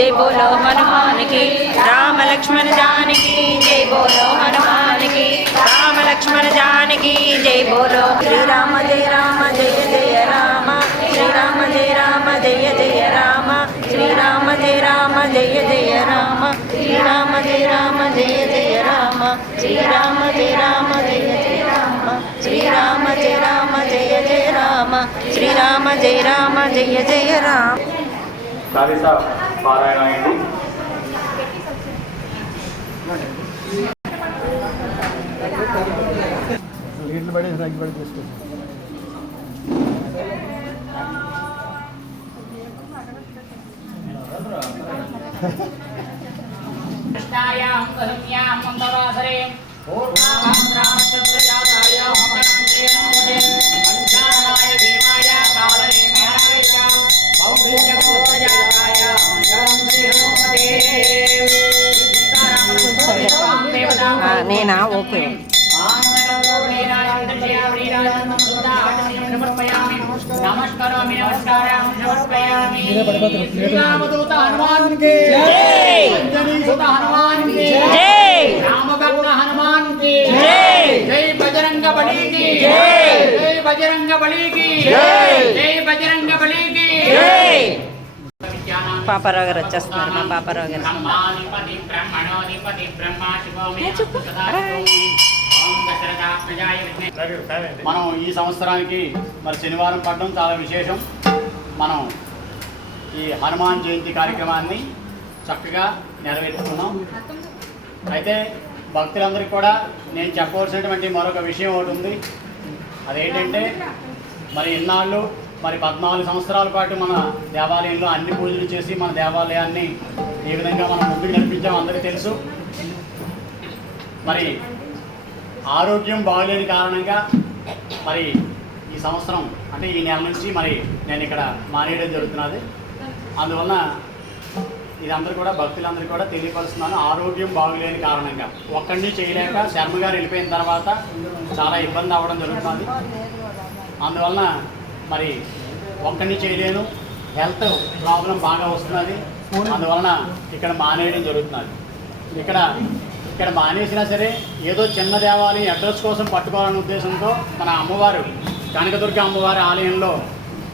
जय बोलो हनुमान की। राम लक्ष्मण जानकी जय बोलो हनुमान की। राम लक्ष्मण जानकी जय बोलो। श्री राम जय जय राम। श्री राम जय जय राम। श्री राम जय जय राम। श्री राम जय जय राम। श्री राम जय जय राम। श्री राम जय जय राम। श्री राम जय जय राम। चालीसा पारायण अయింది. నీళ్ళు పడి రాగి పడి తీసుకుంటాం. కృష్ణాయాం వహమ్యాం మందవాసరే పూర్ణాంధ్రామచంద్రజాతాయ మంగళంద్రేణోదే మంగళాయ దేవాయ కాలనే మహాయ పౌర్ణ్యమోజాతాయ మంగళంద్రేణోదే. నేనా ఓకే. నమస్కారామి నమస్కారామి. శ్రీరామదూత హనుమాన్ కి జై. అంజనీసుత హనుమాన్ కి జై. రామభక్త హనుమాన్ కి జై. జై బజరంగ బలి కి జై. జై బజరంగ బలి కి జై. జై బజరంగ బలి కి జై. పాపారావు గారు వచ్చేస్తున్నారు. మా పాపారావు గారు మనం ఈ సంవత్సరానికి మరి శనివారం పడడం చాలా విశేషం. మనం ఈ హనుమాన్ జయంతి కార్యక్రమాన్ని చక్కగా నెరవేర్చుకున్నాం. అయితే భక్తులందరికీ కూడా నేను చెప్పవలసినటువంటి మరొక విషయం ఒకటి ఉంది. అదేంటంటే మరి ఇన్నాళ్ళు మరి 14 సంవత్సరాల పాటు మన దేవాలయంలో అన్ని పూజలు చేసి మన దేవాలయాన్ని ఏ విధంగా మనం ముందుకు నడిపించామో అందరికీ తెలుసు. మరి ఆరోగ్యం బాగలేని కారణంగా మరి ఈ సంవత్సరం అంటే ఈ నెల నుంచి మరి నేను ఇక్కడ మానేయడం జరుగుతున్నది. అందువలన ఇదందరూ కూడా భక్తులందరూ కూడా తెలియపరుస్తున్నాను. ఆరోగ్యం బాగలేని కారణంగా ఒక్కడిని చేయలేక శర్మ గారు వెళ్ళిపోయిన తర్వాత చాలా ఇబ్బంది అవ్వడం జరుగుతుంది. అందువలన మరి ఒక్కడిని చేయలేను, హెల్త్ ప్రాబ్లం బాగా వస్తున్నది. అందువలన ఇక్కడ మానేయడం జరుగుతున్నది. ఇక్కడ మానేసినా సరే ఏదో చిన్న దేవాలయం అడ్రస్ కోసం పట్టుకోవాలనే ఉద్దేశంతో మన అమ్మవారు కనకదుర్గ అమ్మవారి ఆలయంలో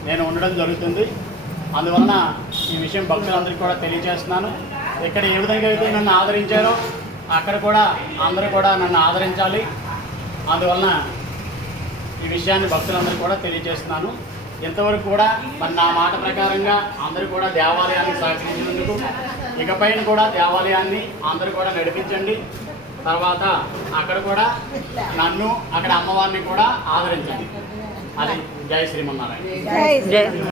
నేను ఉండడం జరుగుతుంది. అందువలన ఈ విషయం భక్తులందరికీ కూడా తెలియజేస్తున్నాను. ఇక్కడ ఏ విధంగా అయితే నన్ను ఆదరించారో అక్కడ కూడా అందరూ కూడా నన్ను ఆదరించాలి. అందువలన ఈ విషయాన్ని భక్తులందరికీ కూడా తెలియజేస్తున్నాను. ఇంతవరకు కూడా మరి నా మాట ప్రకారంగా అందరూ కూడా దేవాలయాన్ని సహకరించినందుకు ఇకపైన కూడా దేవాలయాన్ని అందరూ కూడా నడిపించండి. తర్వాత అక్కడ కూడా నన్ను అక్కడ అమ్మవారిని కూడా ఆదరించండి. అది జై శ్రీమన్నారాయణ. జై